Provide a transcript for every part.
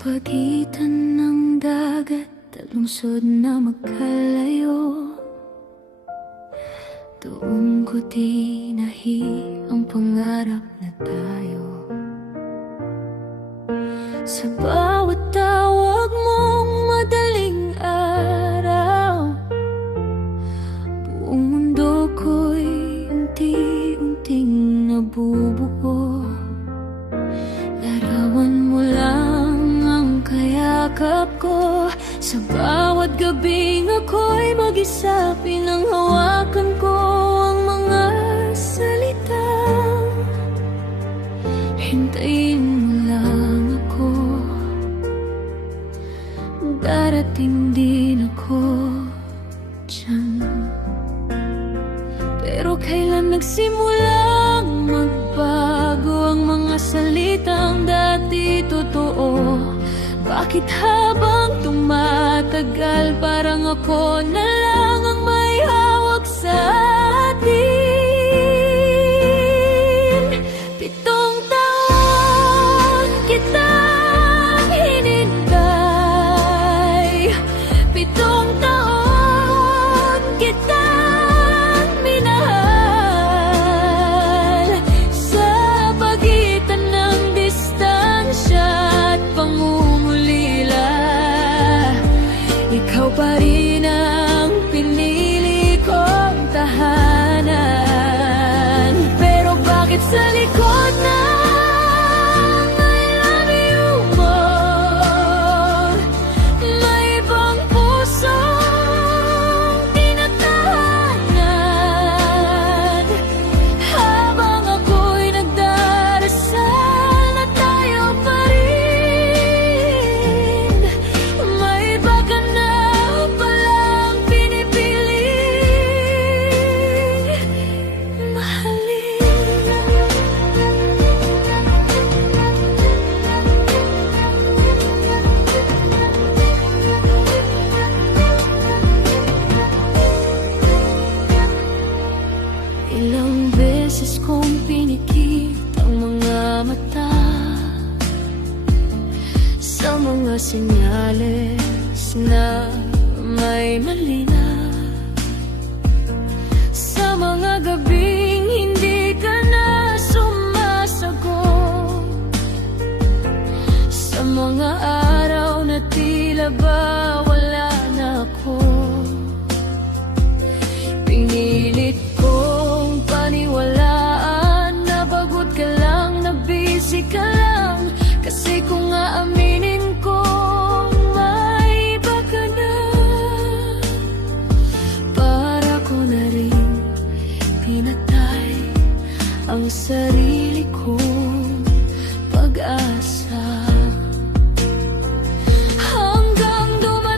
pagitan ng dagat at lungsod na magkalayo, doon ko tinahi ang pangarap na tayo. Sa bawat tawag mong madaling araw, buong mundo ko'y unti-unting nabubuo. Larawan mo lang ang kayakap ko. Sa bawat gabing ako'y mag-isa, pinanghawakan ko ang mga salita. Hintayin mo lang ako, darating din ako dyan. Pero kailan nagsimulang magbago ang mga salitang dati totoo? Bakit habang tumatagal parang ako na lang ang may hawak sa atin? 7 taon kitang hinintay, 7 taon kitang minahal. Sa pagitan ng distansya at pangungulila, ikaw pa rin ang pinili kong tahanan. Pero bakit sa likod ng I love you mo, may ibang pusong tinatahanan? Habang ako'y nagdarasal na tayo pa rin, may iba ka na palang pinipiling mahalin. Ilang beses kong pinikit ang mga mata sa mga senyales na may mali na. Sa mga gabing hindi ka na sumasagot, sa mga araw na tila ba wala na ako, pinilit kong paniwalaan na pagod ka lang, na busy ka lang. Kasi kung aaminin ko, may iba ka na. Para ko na rin pinatay ang sarili kong pag-asa, hanggang dumating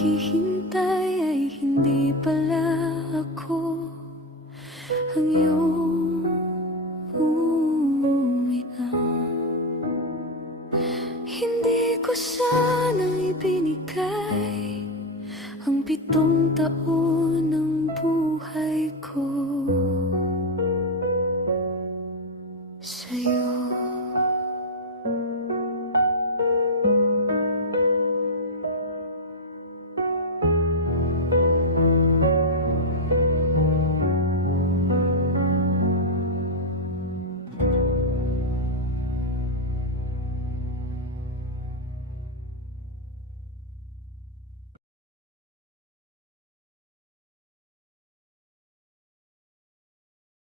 naghihintay ay hindi pala ako ang iyong umiang. Hindi ko sanang ibinigay ang 7 taon